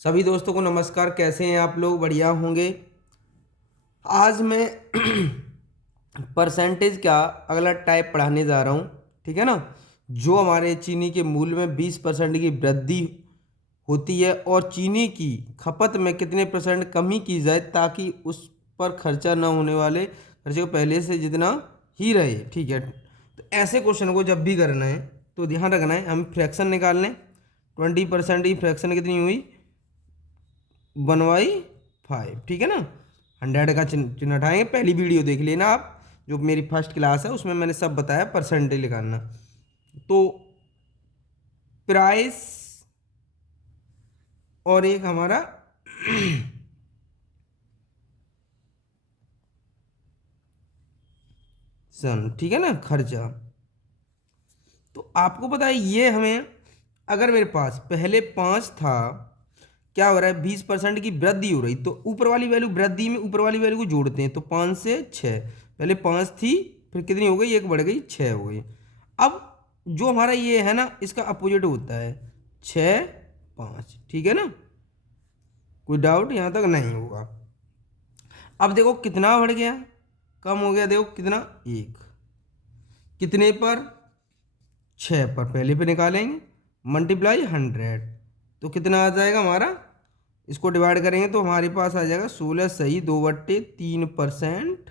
सभी दोस्तों को नमस्कार। कैसे हैं आप लोग? बढ़िया होंगे। आज मैं परसेंटेज का अगला टाइप पढ़ाने जा रहा हूँ। ठीक है ना। जो हमारे चीनी के मूल्य में 20% की वृद्धि होती है और चीनी की खपत में कितने परसेंट कमी की जाए ताकि उस पर खर्चा ना होने वाले खर्चे को पहले से जितना ही रहे। ठीक है। तो ऐसे क्वेश्चन को जब भी करना है तो ध्यान रखना है, हम फ्रैक्शन निकाल लें। 20% की फ्रैक्शन कितनी हुई? 1/5। ठीक है ना। 100 का चिन्ह हटाएंगे। पहली वीडियो देख लेना आप, जो मेरी फर्स्ट क्लास है, उसमें मैंने सब बताया परसेंटेज निकालना। तो प्राइस और एक हमारा सन, ठीक है ना, खर्चा। तो आपको पता है ये हमें, अगर मेरे पास पहले 5 था, क्या हो रहा है, 20% की वृद्धि हो रही, तो ऊपर वाली वैल्यू वृद्धि में ऊपर वाली वैल्यू को जोड़ते हैं तो 5 से 6। पहले 5 थी, फिर कितनी हो गई, एक बढ़ गई, 6 हो गई। अब जो हमारा ये है ना, इसका अपोजिट होता है 6 5। ठीक है ना। कोई डाउट यहाँ तक नहीं होगा। अब देखो कितना बढ़ गया, कम हो गया। देखो कितना, एक। कितने पर? 6 पर। पहले पे निकालेंगे, मल्टीप्लाई 100, तो कितना आ जाएगा हमारा? इसको डिवाइड करेंगे तो हमारे पास आ जाएगा 16 सही 2/3%।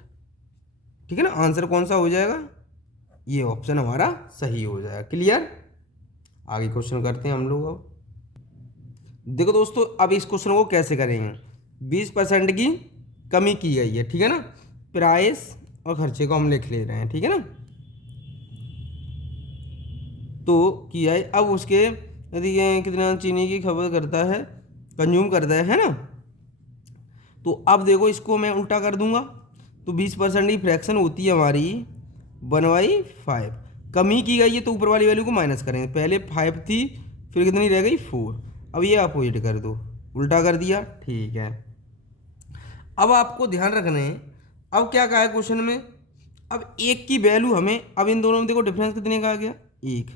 ठीक है ना। आंसर कौन सा हो जाएगा? ये ऑप्शन हमारा सही हो जाएगा। क्लियर। आगे क्वेश्चन करते हैं हम लोग। अब देखो दोस्तों, अब इस क्वेश्चन को कैसे करेंगे। 20% की कमी की गई है, ठीक है ना। प्राइस और खर्चे को हम लिख ले रहे हैं, ठीक है ना। तो किया है। अब उसके यदि ये कितना चीनी की खपत करता है, कंज्यूम करता है ना। तो अब देखो इसको मैं उल्टा कर दूंगा, तो 20% की फ्रैक्शन होती है हमारी 1/5। कमी की गई है तो ऊपर वाली वैल्यू को माइनस करेंगे। पहले 5 थी, फिर कितनी रह गई, 4। अब ये अपोजिट कर दो, उल्टा कर दिया। ठीक है। अब आपको ध्यान रखना है, अब क्या कहा है क्वेश्चन में, अब एक की वैल्यू हमें, अब इन दोनों में देखो डिफरेंस कितने का आ गया, एक।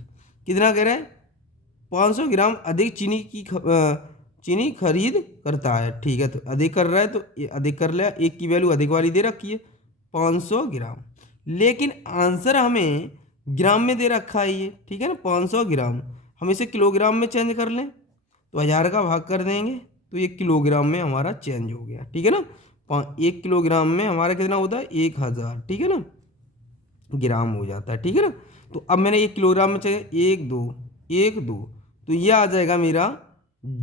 कितना कह रहा है? 500 ग्राम अधिक चीनी खरीद करता है। ठीक है, तो अधिक कर रहा है तो ये अधिक कर लिया, एक की वैल्यू अधिक वाली दे रखी है 500 ग्राम, लेकिन आंसर हमें ग्राम में दे रखा है ये। ठीक है ना, 500 ग्राम। हम इसे किलोग्राम में चेंज कर लें तो 1000 का भाग कर देंगे तो ये किलोग्राम में हमारा चेंज हो गया। ठीक है ना। 1 किलोग्राम में हमारा कितना होता है, 1000। ठीक है ना, ग्राम हो जाता है। ठीक है ना। तो अब मैंने 1 किलोग्राम में चाहिए, 1 2 1 2, तो यह आ जाएगा मेरा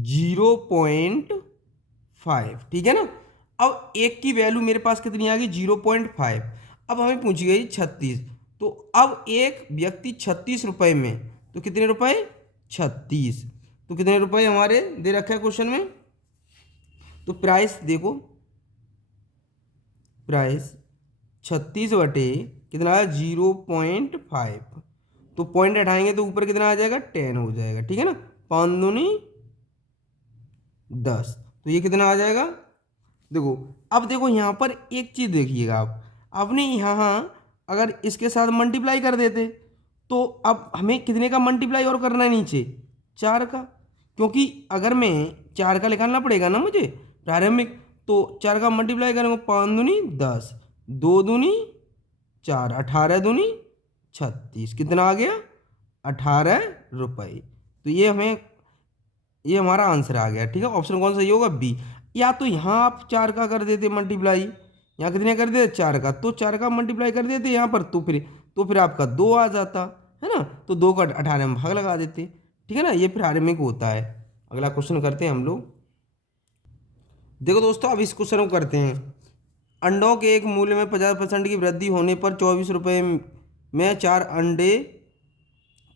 0.5। ठीक है ना। अब एक की वैल्यू मेरे पास कितनी आ गई, 0.5। अब हमें पूछ गई 36, तो अब एक व्यक्ति 36 रुपए में, तो कितने रुपए, 36, तो कितने रुपए हमारे दे रखा है क्वेश्चन में। तो प्राइस देखो, प्राइस 36 बटे कितना है, 0.5, तो पॉइंट हटाएंगे तो ऊपर कितना आ जाएगा, 10 हो जाएगा। ठीक है ना। 5 दूनी 10, तो ये कितना आ जाएगा। देखो, अब देखो यहाँ पर एक चीज़ देखिएगा आप, आपने यहाँ अगर इसके साथ मल्टीप्लाई कर देते तो अब हमें कितने का मल्टीप्लाई और करना है नीचे, 4 का, क्योंकि अगर मैं 4 का निकालना पड़ेगा ना मुझे प्रारंभिक, तो 4 का मल्टीप्लाई करेंगे, 5 दूनी 10, 2 दूनी 4, 18 दूनी 36, कितना आ गया, 18 रुपये। तो ये हमें, ये हमारा आंसर आ गया। ठीक है, ऑप्शन कौन सा ये होगा, बी। या तो यहाँ आप 4 का कर देते मल्टीप्लाई, यहाँ कितने कर देते, 4 का, तो 4 का मल्टीप्लाई कर देते यहाँ पर, तो फिर आपका 2 आ जाता है ना, तो 2 का 18 में भाग लगा देते। ठीक है ना, ये प्रारंभिक होता है। अगला क्वेश्चन करते हैं हम लोग। देखो दोस्तों, अब इस क्वेश्चन को करते हैं। अंडों के एक मूल्य में 50% की वृद्धि होने पर 24 रुपये में 4 अंडे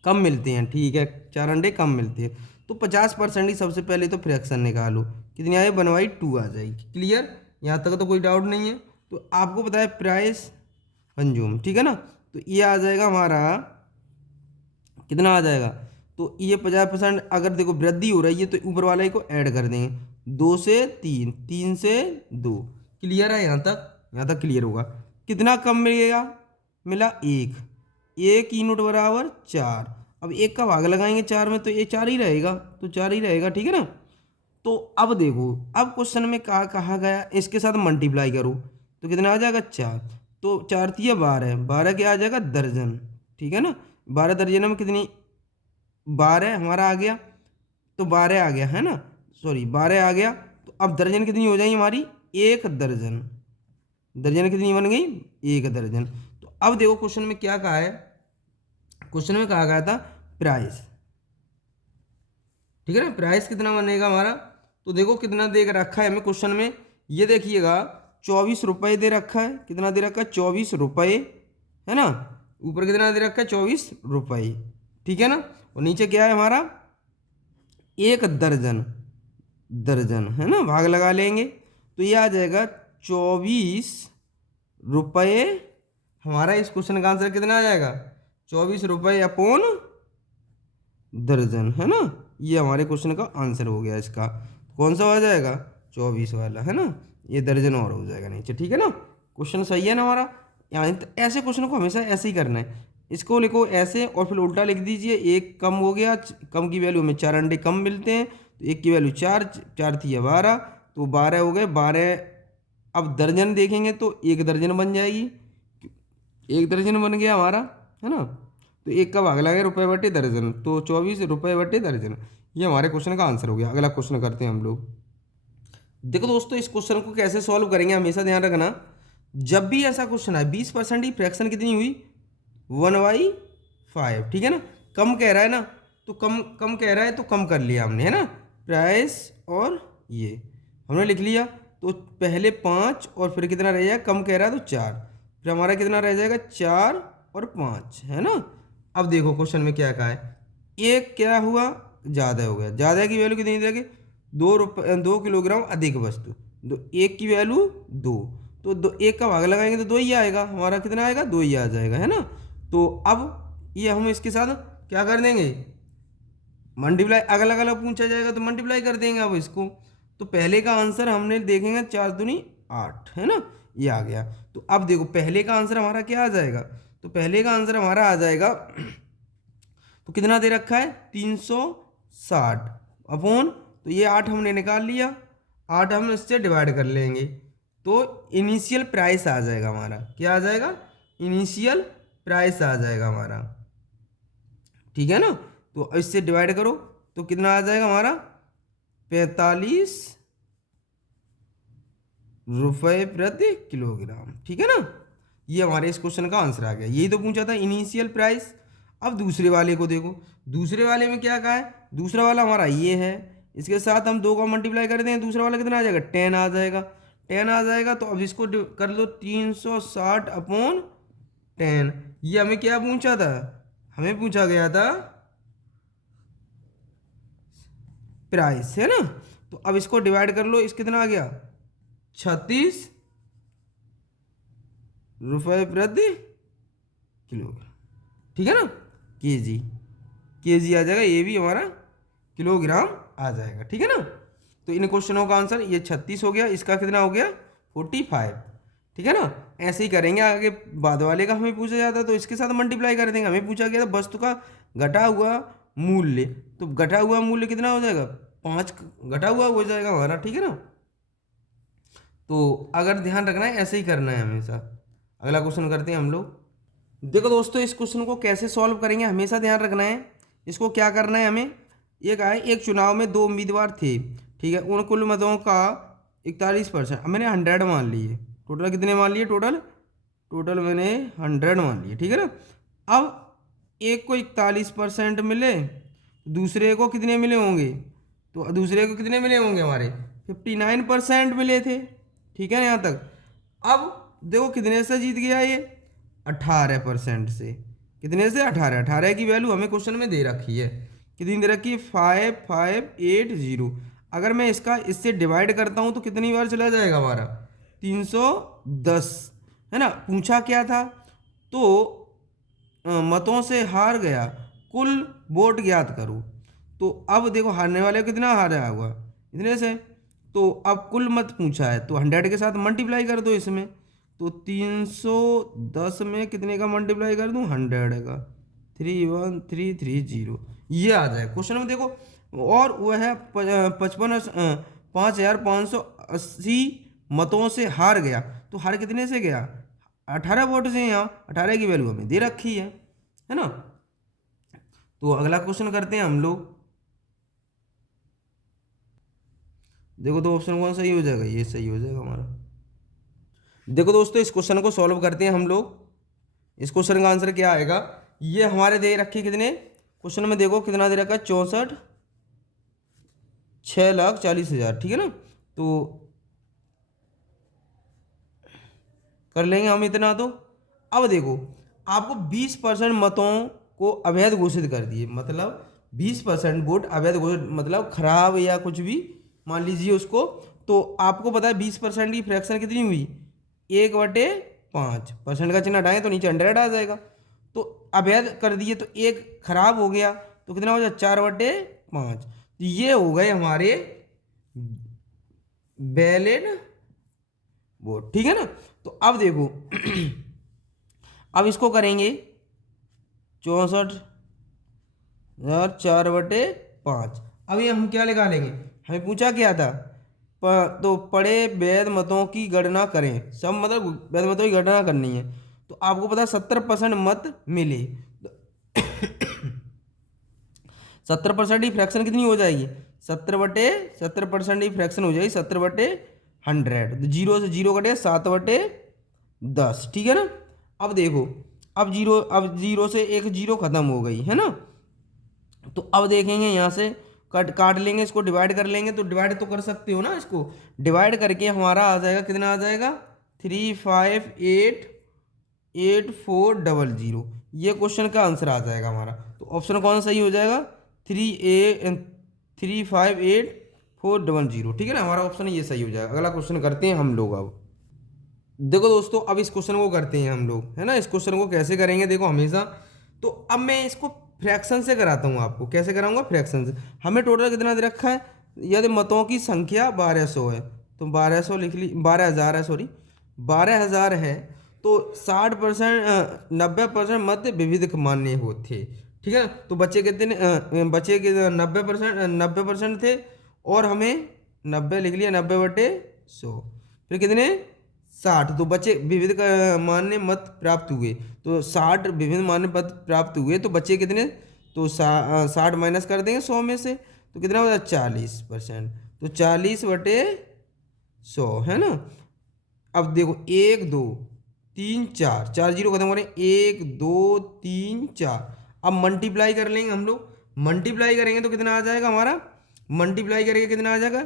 कम मिलते हैं। ठीक है, 4 अंडे कम मिलते हैं, तो 50% की सबसे पहले तो फ्रैक्शन निकालो, कितनी आए, 1/2 आ जाएगी। क्लियर, यहाँ तक तो कोई डाउट नहीं है। तो आपको पता है प्राइस कंज्यूम, ठीक है ना, तो ये आ जाएगा हमारा, कितना आ जाएगा, तो ये 50% अगर देखो वृद्धि हो रही है तो ऊपर वाले को ऐड कर देंगे, 2 से 3, 3 से 2। क्लियर है यहाँ तक? यहाँ तक क्लियर होगा। कितना कम मिलेगा, मिला 1, 1 यूनिट बराबर 4। अब 1 का भाग लगाएंगे 4 में तो ये 4 ही रहेगा, तो 4 ही रहेगा। ठीक है ना। तो अब देखो, अब क्वेश्चन में कहा गया इसके साथ मल्टीप्लाई करो तो कितना आ जाएगा 4। तो 4 तिया 12, 12 क्या आ जाएगा दर्जन, ठीक है ना। 12 दर्जन में कितनी, 12 हमारा आ गया, तो 12 आ गया है ना, सॉरी 12 आ गया। तो अब दर्जन कितनी हो जाएगी हमारी, एक दर्जन। दर्जन कितनी बन गई, एक दर्जन। तो अब देखो क्वेश्चन में क्या कहा है, क्वेश्चन में कहा गया था प्राइस, ठीक है ना। प्राइस कितना बनेगा हमारा, तो देखो कितना दे रखा है हमें क्वेश्चन में, ये देखिएगा 24 रुपये दे रखा है। कितना दे रखा है, 24 रुपये, है ना। ऊपर कितना दे रखा है, 24 रुपये, ठीक है ना। और नीचे क्या है हमारा, एक दर्जन, दर्जन है ना, भाग लगा लेंगे तो ये आ जाएगा 24 रुपये। हमारा इस क्वेश्चन का आंसर कितना आ जाएगा, 24 रुपये अपॉन दर्जन, है ना। ये हमारे क्वेश्चन का आंसर हो गया। इसका कौन सा हो जाएगा, 24 वाला, है ना। ये दर्जन और हो जाएगा नीचे, ठीक है ना। क्वेश्चन सही है ना हमारा। यहाँ ऐसे क्वेश्चन को हमेशा ऐसे ही करना है, इसको लिखो ऐसे और फिर उल्टा लिख दीजिए। एक कम हो गया, कम की वैल्यू में 4 अंडे कम मिलते हैं, तो एक की वैल्यू 4, 4 थी 12, तो 12 हो गए 12। अब दर्जन देखेंगे तो एक दर्जन बन जाएगी, एक दर्जन बन गया हमारा, है ना। तो एक का भाग लगे रुपये बटे दर्जन, तो 24 रुपये बटे दर्जन, ये हमारे क्वेश्चन का आंसर हो गया। अगला क्वेश्चन करते हैं हम लोग। देखो दोस्तों, इस क्वेश्चन को कैसे सॉल्व करेंगे, हमेशा ध्यान रखना, जब भी ऐसा क्वेश्चन है 20% की फ्रैक्शन कितनी हुई, 1/5, ठीक है ना। कम कह रहा है ना, तो कम कम कह रहा है तो कम कर लिया हमने, है ना। प्राइस और ये हमने लिख लिया, तो पहले 5 और फिर कितना रह जाएगा, कम कह रहा है तो 4, फिर हमारा कितना रह जाएगा 4 और 5, है ना। अब देखो क्वेश्चन में क्या कहा है, एक क्या हुआ, ज़्यादा हो गया, ज़्यादा की वैल्यू कितनी देगी, 2 किलोग्राम अधिक वस्तु, एक की वैल्यू 2, तो एक का भाग लगाएंगे तो 2 ही आएगा हमारा, कितना आएगा 2 ही आ जाएगा, है ना। तो अब ये हम इसके साथ क्या कर देंगे, मल्टीप्लाई, अगला अगला पूछा जाएगा तो मल्टीप्लाई कर देंगे अब इसको। तो पहले का आंसर हमने देखेंगे 4 दूनी 8, है ना, ये आ गया। तो अब देखो पहले का आंसर हमारा क्या आ जाएगा, तो पहले का आंसर हमारा आ जाएगा, तो कितना दे रखा है 360 अपॉन, तो ये 8 हमने निकाल लिया, 8 हम इससे डिवाइड कर लेंगे, तो इनिशियल प्राइस आ जाएगा हमारा, क्या आ जाएगा, इनिशियल प्राइस आ जाएगा हमारा, ठीक है ना। तो इससे डिवाइड करो तो कितना आ जाएगा हमारा, 45 रुपये प्रति किलोग्राम, ठीक है ना। ये हमारे इस क्वेश्चन का आंसर आ गया, यही तो पूछा था इनिशियल प्राइस। अब दूसरे वाले को देखो, दूसरे वाले में क्या कहा है, दूसरा वाला हमारा ये है, इसके साथ हम 2 का मल्टीप्लाई कर दें, दूसरा वाला कितना आ जाएगा, 10 आ जाएगा, 10 आ जाएगा। तो अब इसको कर लो 360 अपॉन 10। ये हमें क्या पूछा था, हमें पूछा गया था प्राइस, है ना। तो अब इसको डिवाइड कर लो, इस कितना आ गया 36 रुपये प्रति किलोग्राम, ठीक है ना। केजी, केजी आ जाएगा, ये भी हमारा किलोग्राम आ जाएगा, ठीक है ना। तो इन क्वेश्चनों का आंसर ये 36 हो गया, इसका कितना हो गया 45, ठीक है ना। ऐसे ही करेंगे आगे, बाद वाले का हमें पूछा जाता तो इसके साथ मल्टीप्लाई कर देंगे। हमें पूछा गया था वस्तु का घटा हुआ मूल्य, तो घटा हुआ मूल्य कितना हो जाएगा 5 घटा हुआ हो जाएगा हमारा, ठीक है ना। तो अगर ध्यान रखना है ऐसे ही करना है हमेशा। अगला क्वेश्चन करते हैं हम लोग। देखो दोस्तों, इस क्वेश्चन को कैसे सॉल्व करेंगे हमेशा ध्यान रखना है। इसको क्या करना है हमें, ये कहा है एक चुनाव में 2 उम्मीदवार थे, ठीक है, उन कुल मतों का 41%, मैंने 100 मान लिए, टोटल कितने मान लिए, टोटल मैंने 100 मान लिए, ठीक है ना। अब एक को 41% मिले, दूसरे को कितने मिले होंगे, तो दूसरे को कितने मिले होंगे हमारे 59% मिले थे, ठीक है ना यहाँ तक। अब देखो कितने से जीत गया ये, 18% से, कितने से 18 की वैल्यू हमें क्वेश्चन में दे रखी है, कितनी दे रखी है 5580। अगर मैं इसका इससे डिवाइड करता हूँ तो कितनी बार चला जाएगा हमारा 310, है ना। पूछा क्या था, तो मतों से हार गया, कुल वोट ज्ञात करो। तो अब देखो हारने वाले कितना हारा हुआ, इतने से, तो अब कुल मत पूछा है तो 100 के साथ मल्टीप्लाई कर दो इसमें, तो 310 में कितने का मल्टीप्लाई कर दूं 100 का, 31330, ये आ जाए क्वेश्चन में। देखो और वह 5,580 मतों से हार गया। तो हार कितने से गया? 18 वोट से। यहाँ 18 की वैल्यू हमें दे रखी है ना। तो अगला क्वेश्चन करते हैं हम लोग। देखो तो ऑप्शन कौन सही हो जाएगा? ये सही हो जाएगा हमारा। देखो दोस्तों, इस क्वेश्चन को सॉल्व करते हैं हम लोग। इस क्वेश्चन का आंसर क्या आएगा? ये हमारे दे रखे कितने, क्वेश्चन में देखो कितना दे रखा है, 64,640,000, ठीक है ना। तो कर लेंगे हम इतना। तो अब देखो, आपको 20% मतों को अवैध घोषित कर दिए, मतलब 20% वोट अवैध घोषित, मतलब खराब या कुछ भी मान लीजिए उसको। तो आपको पता है 20% की फ्रैक्शन कितनी हुई? 1/5%। का चिन्ह हटाएं तो नीचे 100 आ जाएगा। तो अवैध कर दिए तो एक खराब हो गया, तो कितना हो जाए? 4/5। तो ये हो गए हमारे वैलिड वोट, ठीक है ना। तो अब देखो अब इसको करेंगे 64,4/5। अब ये हम क्या निकालेंगे? हमें पूछा क्या था? तो पड़े वैध मतों की गणना करें, सब मतलब वैध मतों की गणना करनी है। तो आपको पता है 70% मत मिले, 70% की फ्रैक्शन कितनी हो जाएगी? 70% की फ्रैक्शन हो जाएगी 70/100। तो जीरो से जीरो कटे 7/10, ठीक है ना। अब देखो, अब जीरो से एक जीरो खत्म हो गई है ना। तो अब देखेंगे यहाँ से काट लेंगे, इसको डिवाइड कर लेंगे। तो डिवाइड तो कर सकते हो ना, इसको डिवाइड करके हमारा आ जाएगा, कितना आ जाएगा? 358,8400। ये क्वेश्चन का आंसर आ जाएगा हमारा। तो ऑप्शन कौन सही हो जाएगा? 358,8400, ठीक है ना। हमारा ऑप्शन ये सही हो जाएगा। अगला क्वेश्चन करते हैं हम लोग। अब देखो दोस्तों, अब इस क्वेश्चन को करते हैं हम लोग, है ना। इस क्वेश्चन को कैसे करेंगे देखो हमेशा। तो अब मैं इसको फ्रैक्शन से कराता हूँ आपको। कैसे कराऊंगा? फ्रैक्शन से। हमें टोटल कितना दे रखा है? यदि मतों की संख्या 1200 है, तो 1200 लिख ली, 12,000 है, सॉरी 12,000 है। तो 60%, 90% मत विविध मान्य होते, ठीक है। तो बच्चे कितने बच्चे के 90% थे, और हमें 90 लिख लिया, 90/100। फिर कितने? 60। तो बच्चे विविध मान्य मत प्राप्त हुए। तो 60 विभिन्न मान्य मत प्राप्त हुए, तो बच्चे कितने? तो 60 माइनस कर देंगे 100 में से, तो कितना हो जाए? 40%। तो 40/100, है ना। अब देखो 1 2 3 4, 4 जीरो खत्म हो रहे हैं, 1 2 3 4। अब मल्टीप्लाई कर लेंगे हम लोग। मल्टीप्लाई करेंगे तो कितना आ जाएगा हमारा? मल्टीप्लाई करेंगे कितना आ जाएगा?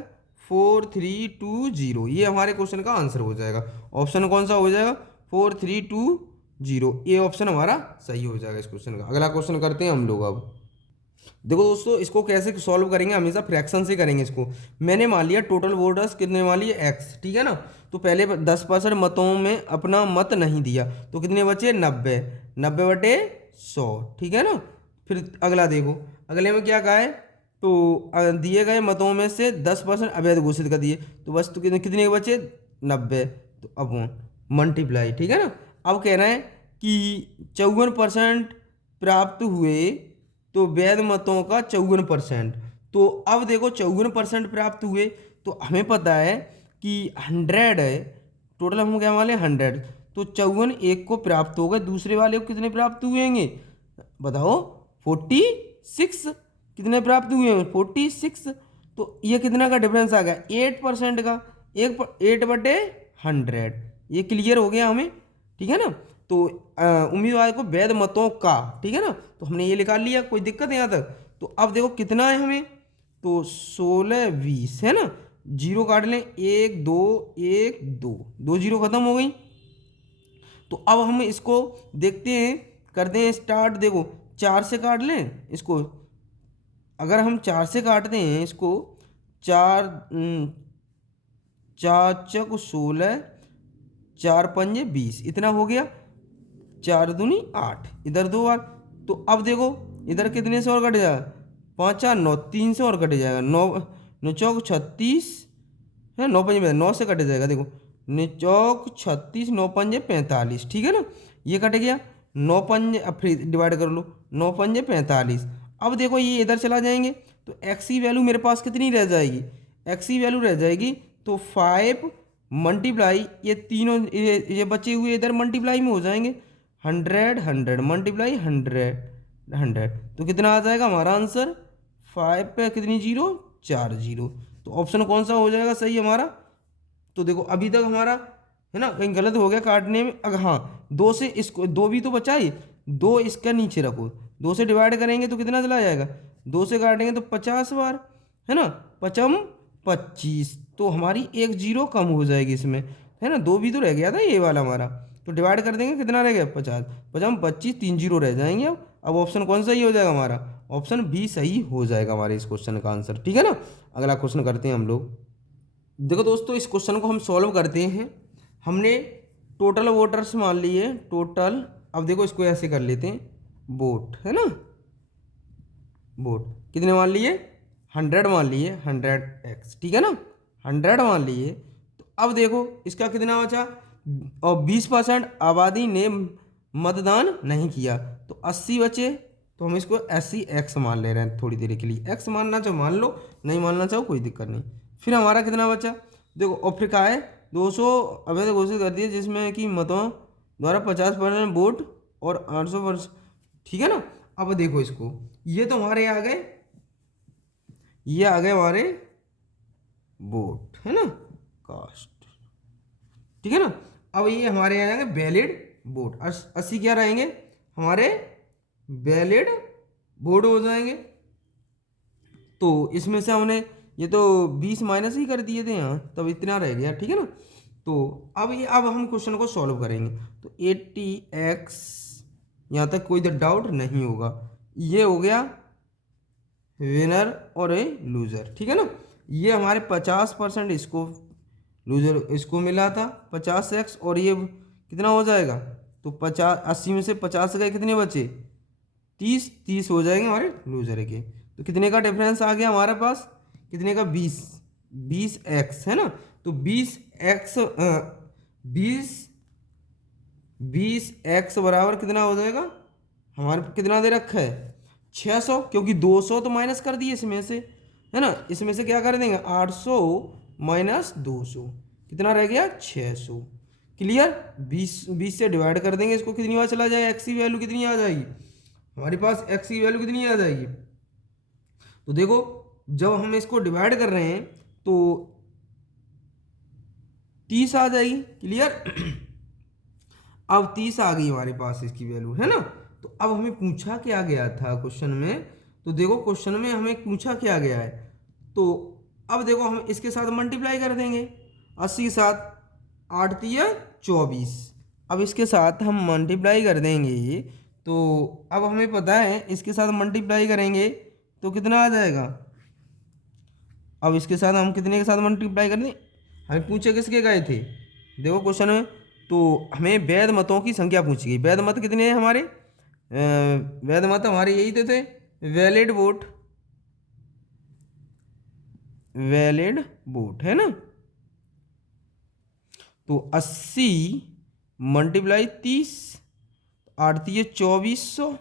4320। ये हमारे क्वेश्चन का आंसर हो जाएगा। ऑप्शन कौन सा हो जाएगा? 4320। ये ऑप्शन हमारा सही हो जाएगा इस क्वेश्चन का। अगला क्वेश्चन करते हैं हम लोग। अब देखो दोस्तों, इसको कैसे सॉल्व करेंगे? हमेशा फ्रैक्शन से करेंगे इसको। मैंने मान लिया टोटल वोटर्स कितने मान लिए? x, ठीक है ना। तो पहले 10% मतों में अपना मत नहीं दिया, तो कितने बचे? 90, 90/100, ठीक है ना। फिर अगला देखो, अगले में क्या कहा है? तो दिए गए मतों में से 10% अवैध घोषित कर दिए, तो बस तो कितने बचे? 90। तो अब मल्टीप्लाई, ठीक है ना। अब कहना है कि 54% प्राप्त हुए, तो वैध मतों का 54%। तो अब देखो 54% प्राप्त हुए, तो हमें पता है कि 100 है टोटल, हम क्या वाले 100। तो 54 एक को प्राप्त हो गए, दूसरे वाले को कितने प्राप्त हुए होंगे? बताओ। 46। कितने प्राप्त हुए हैं? 46। तो ये कितना का डिफरेंस आ गया? 8% का। 8/100। ये क्लियर हो गया हमें, ठीक है ना। तो उम्मीदवार को वैध मतों का, ठीक है ना। तो हमने ये निकाल लिया, कोई दिक्कत है यहाँ तक? तो अब देखो कितना है हमें, तो 16 20, है ना। जीरो काट लें, 1 2 1 2, 2 जीरो खत्म हो गई। तो अब हम इसको देखते हैं, करते हैं स्टार्ट। देखो 4 से काट लें इसको। अगर हम 4 से काटते हैं इसको, 4 4 चक 16, 4 पंजे 20, इतना हो गया। 4 दूनी 8, इधर 2 बार। तो अब देखो इधर कितने से और कट जाएगा? 5 4 9, 3 से और कट जाएगा। 9 9 चौक 36 है, 9 पंजे 9 से कट जाएगा। देखो 9 चौक 36, 9 पंजे 45, ठीक है ना। ये कट गया। 9 पंजे, अब फिर डिवाइड कर लो, 9 पंजे 45। अब देखो ये इधर चला जाएंगे, तो एक्स की वैल्यू मेरे पास कितनी रह जाएगी, एक्स की वैल्यू रह जाएगी तो 5 मल्टीप्लाई ये तीनों ये बचे हुए इधर मल्टीप्लाई में हो जाएंगे, 100 मल्टीप्लाई 100, तो कितना आ जाएगा हमारा आंसर, 5 पे कितनी जीरो, 4 जीरो। तो ऑप्शन कौन सा हो जाएगा सही हमारा। तो देखो अभी तक हमारा है ना कहीं गलत हो गया काटने में। अगर हाँ 2 से इसको 2 भी तो बचा ही, 2 इसका नीचे रखो, 2 से डिवाइड करेंगे तो कितना चला जाएगा, 2 से काटेंगे तो 50 बार, है ना, 5 25, तो हमारी एक जीरो कम हो जाएगी इसमें, है ना, 2 भी तो रह गया था ये वाला हमारा, तो डिवाइड कर देंगे कितना रह गया 50, 5 25, 3 जीरो रह जाएंगे। अब ऑप्शन कौन सा ही हो जाएगा हमारा, ऑप्शन बी सही हो जाएगा हमारे इस क्वेश्चन का आंसर, ठीक है ना। अगला क्वेश्चन करते हैं हम लोग। देखो दोस्तों इस क्वेश्चन को हम सॉल्व करते हैं। हमने टोटल वोटर्स मान लिए टोटल, अब देखो इसको ऐसे कर लेते हैं, वोट है ना, वोट कितने मान लिए, 100 मान लिए, 100x, ठीक है ना, 100 मान लिए। तो अब देखो इसका कितना बचा, और 20% आबादी ने मतदान नहीं किया, तो 80 बचे, तो हम इसको 80x मान ले रहे हैं थोड़ी देर के लिए, x मानना चाहो मान लो, नहीं मानना चाहो कोई दिक्कत नहीं। फिर हमारा कितना बचा, देखो अफ्रीका है 200 अवैध घोषित कर दिए जिसमें कि मतों द्वारा 50% वोट और 800%, ठीक है ना। अब देखो इसको, ये तो हमारे आ गए, ये आ गए हमारे वोट, है ना, कास्ट, ठीक है ना। अब ये हमारे आएंगे वैलिड वोट, 80 क्या रहेंगे हमारे वैलिड वोट हो जाएंगे। तो इसमें से हमने ये तो 20 माइनस ही कर दिए थे यहाँ, तब इतना रह गया, ठीक है ना। तो अब हम क्वेश्चन को सॉल्व करेंगे, तो 80x, यहाँ तक कोई डाउट नहीं होगा, ये हो गया विनर और ए लूजर, ठीक है ना। ये हमारे 50% इसको लूजर इसको मिला था 50x, और ये कितना हो जाएगा, तो 50 80 में से 50 गए, कितने बचे 30, 30 हो जाएंगे हमारे लूजर के। तो कितने का डिफरेंस आ गया हमारे पास, कितने का 20x है ना। तो 20x बराबर कितना हो जाएगा हमारे, कितना दे रखा है 600, क्योंकि 200 तो माइनस कर दिए इसमें से, है ना, इसमें से क्या कर देंगे 800 माइनस 200, कितना रह गया 600, क्लियर। 20 से डिवाइड कर देंगे इसको, कितनी बार चला जाएगा, एक्स की वैल्यू कितनी आ जाएगी हमारे पास, एक्स की वैल्यू कितनी आ जाएगी। तो देखो जब हम इसको डिवाइड कर रहे हैं तो 30 आ जाएगी, क्लियर। अब 30 आ गई हमारे पास इसकी वैल्यू, है ना। तो अब हमें पूछा क्या गया था क्वेश्चन में, तो देखो क्वेश्चन में हमें पूछा क्या गया है, तो अब देखो हम इसके साथ मल्टीप्लाई कर देंगे, 80 के साथ 8 तिया 24, अब इसके साथ हम मल्टीप्लाई कर देंगे, तो अब हमें पता है इसके साथ मल्टीप्लाई करेंगे तो कितना आ जाएगा। अब इसके साथ हम कितने के साथ मल्टीप्लाई कर दें, हमें पूछे किसके गए थे, देखो क्वेश्चन में, तो हमें वैध मतों की संख्या पूछी गई, वैध मत कितने हैं हमारे, वैध मत हमारे यही थे वैलिड वोट, वैलिड वोट है ना। तो 80 मल्टीप्लाई 30, 8 तिये 2400,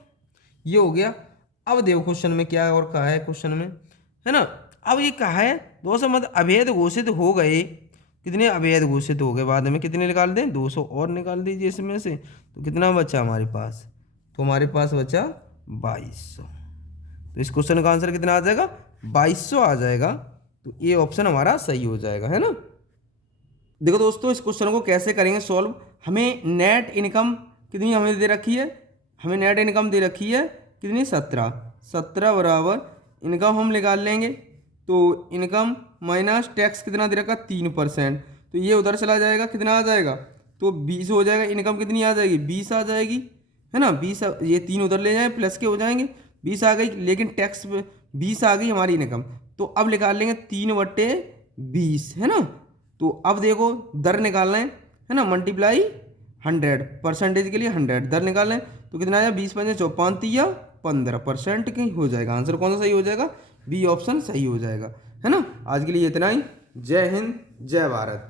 ये हो गया। अब देखो क्वेश्चन में क्या और कहा है क्वेश्चन में, है ना। अब ये कहा है 200 मत अवैध घोषित हो गए, कितने अवैध घोषित हो गए, बाद में कितने निकाल दें 200 और निकाल दीजिए इसमें से, तो कितना बचा हमारे पास, तो हमारे पास बचा 2200। तो इस क्वेश्चन का आंसर कितना आ जाएगा 2200 आ जाएगा, तो ये ऑप्शन हमारा सही हो जाएगा, है ना। देखो दोस्तों इस क्वेश्चन को कैसे करेंगे सॉल्व, हमें नेट इनकम कितनी हमें दे रखी है, हमें नेट इनकम दे रखी है कितनी 17 बराबर इनकम हम निकाल लेंगे, तो इनकम माइनस टैक्स कितना दे रखा 3%, तो ये उधर चला जाएगा, कितना आ जाएगा, तो 20 हो जाएगा, इनकम कितनी आ जाएगी 20 आ जाएगी, है ना, 20, ये 3 उधर ले जाए प्लस के हो जाएंगे, 20 आ गई, लेकिन टैक्स 20 आ गई हमारी इनकम, तो अब निकाल लेंगे 3/20, है ना। तो अब देखो दर निकालना है ना, मल्टीप्लाई 100 परसेंटेज के लिए 100 दर निकाल लें, तो कितना आया 20 पंजे 54 या 15% की हो जाएगा, आंसर कौन सा सही हो जाएगा, बी ऑप्शन सही हो जाएगा, है ना। आज के लिए इतना ही, जय हिंद जय भारत।